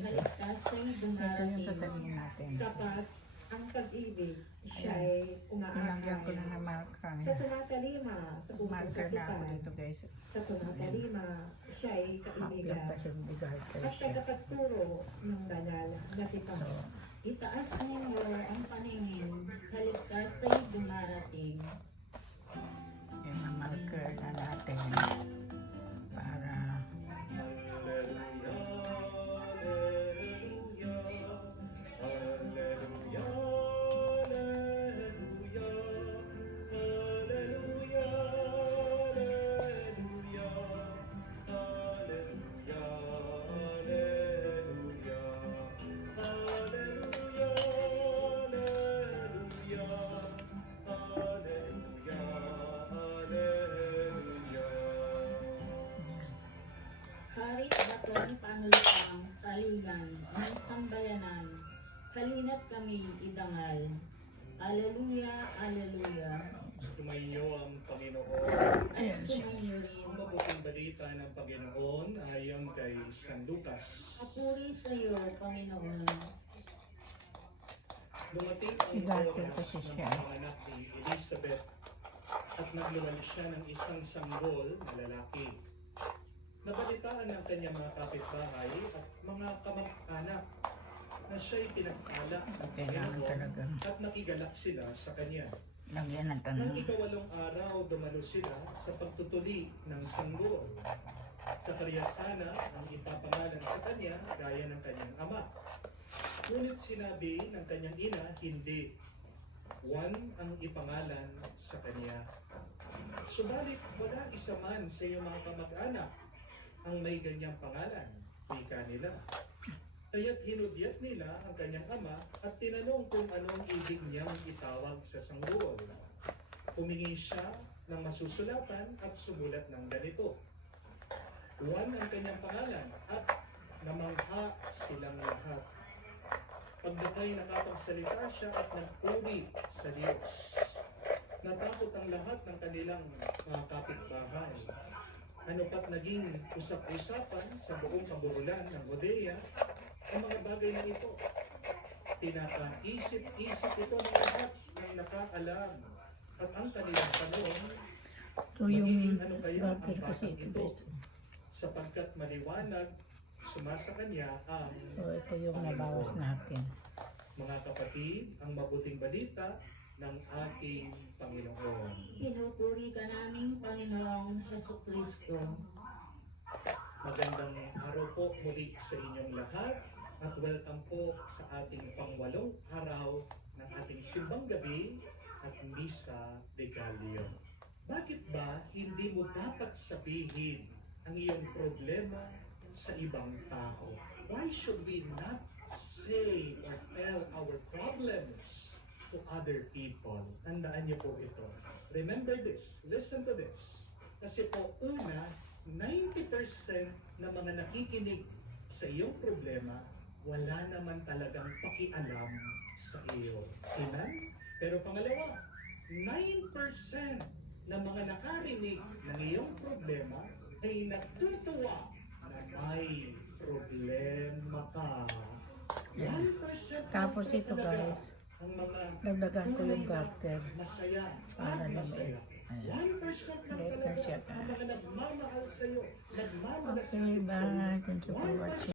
guys. kaligtasay Ito yung dumarating. tatanin natin. Kapag ang pag-ibig siya'y Nilagyan ko na umaakay. ng marker. Sa tumatalima, sa buong Marker na ako kapitan. dito guys. Sa tumatalima, siya'y Yan kaibigan. kasi hindi guard kayo At siya. tagapagturo ng banal na tipan. So, Itaas ninyo ang paningin, kaligtasay dumarating. yung mga marker na natin para Harit batong panulupang saligan, may sambayanan, halina't kami idangal. Aleluya, aleluya. Sumainyo ang Panginoon. At sumainyo rin. Ang mabuting balita ng Panginoon ayon kay San Lucas. Papuri sa iyo, Panginoon. Dumating ang Igartil oras kasi ng siya. panganak ni Elizabeth at nagluwal siya ng isang sanggol na lalaki. Nabalitaan ng kanyang mga kapitbahay at mga kamag-anak na siya'y pinagpala ng kailangan Panginoon talaga at nakigalak sila sa kanya. lagyan ng Nang tanong. ikawalong araw, dumalo sila sa pagtutuli ng sanggol. Sa karyasana ang ipapangalan sa kanya gaya ng kanyang ama. Ngunit sinabi ng kanyang ina, hindi. Juan ang ipangalan sa kanya. Subalit wala isa man sa iyong mga kamag-anak ang may ganyang pangalan, wika nila. Kaya't hinudyat nila ang kanyang ama at tinanong kung anong ibig niyang itawag sa sanggol. Humingi siya ng masusulatan at sumulat ng ganito. Juan ang kanyang pangalan at namangha silang lahat. Pagdakay nakapagsalita siya at nagpuri sa Diyos. Natakot ang lahat ng kanilang mga kapitbahay. Ano pat naging usap-usapan sa buong kaburulan ng Judea ang mga bagay na ito. Pinakaisip-isip ito ng lahat ng nakaalam at ang kanilang tanong, So yung garter kasi ito guys. sapagkat maliwanag sumasa kanya ang So ito yung nabawas natin. mga kapatid, ang mabuting balita ng ating Panginoon. Pinupuri ka naming Panginoong Jesucristo. Magandang araw po muli sa inyong lahat at welcome po sa ating pangwalong araw ng ating simbang gabi at Misa de Gallio. Bakit ba hindi mo dapat sabihin ang iyong problema sa ibang tao? Why should we not say or tell our problems to other people? Tandaan niyo po ito. Remember this. Listen to this. Kasi po, una, 90% na mga nakikinig sa iyong problema, wala naman talagang pakialam sa iyo. Amen? Pero pangalawa, 9% na mga nakarinig ng iyong problema ay natutuwa na may problema ka. 1% Tapos lang ito talaga guys, ang mga dagdagan ko yung garter masaya para at naman. masaya. Ayan. 1% lang Let na talaga siya. ang mga nagmamahal sa iyo, nagmamahal sa Okay, bye. Thank you for iyo. watching.